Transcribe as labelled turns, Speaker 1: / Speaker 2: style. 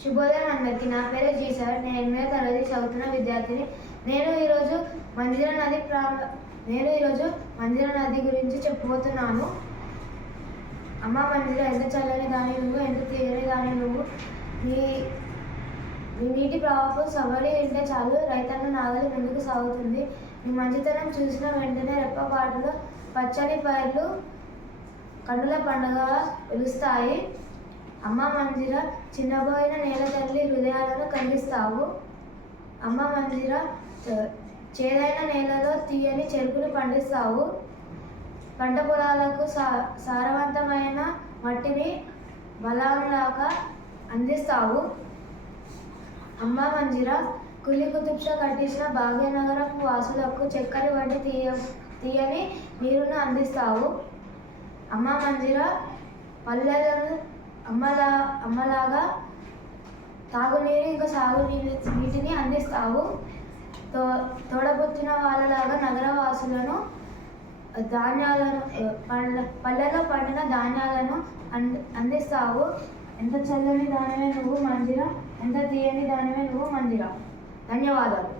Speaker 1: శుభోదయం అందరికీ. నా పేరు జీ సార్ నేను ఎనిమిదో తరగతి చదువుతున్న విద్యార్థిని. నేను ఈరోజు మందిర నది ప్రా నేను ఈరోజు మందిర నది గురించి చెప్పబోతున్నాను. అమ్మ మందిర ఎంత చల్లని దాని నువ్వు ఎంత తీయని దాని నువ్వు? నీ నీటి ప్రవాహం సవరి ఉంటే చాలు. రైతన్న నాగలి ముందుకు సాగుతుంది. నీ మంచితనం చూసిన వెంటనే రెప్పపాటులో పచ్చని పైర్లు కన్నుల పండుగ వెలుస్తాయి. అమ్మ మందిర చిన్నబోయిన నేల తల్లి హృదయాలను కలిగిస్తావు అమ్మ మందిర చేదైన నేలలో తీయని చెరుకులు పండిస్తావు. పంట పొలాలకు సా సారవంతమైన మట్టిని బలంలాగా అందిస్తావు. అమ్మ మంజిర కులి కుతుక్ష కట్టించిన భాగ్యనగరపు వాసులకు చక్కెర వంటి తీయ తీయని నీరును అందిస్తావు. అమ్మ మంజిర పల్లెలను అమ్మలా అమ్మలాగా తాగునీరు ఇంకా సాగునీరు నీటిని అందిస్తావు. తో తోడబుచ్చిన వాళ్ళలాగా నగరవాసులను ధాన్యాలను పండ్ల పల్లెలో పండిన ధాన్యాలను అంది అందిస్తావు. ఎంత చల్లని దానివే నువ్వు మందిరం ఎంత తీయని దానివే నువ్వు మందిరం ధన్యవాదాలు.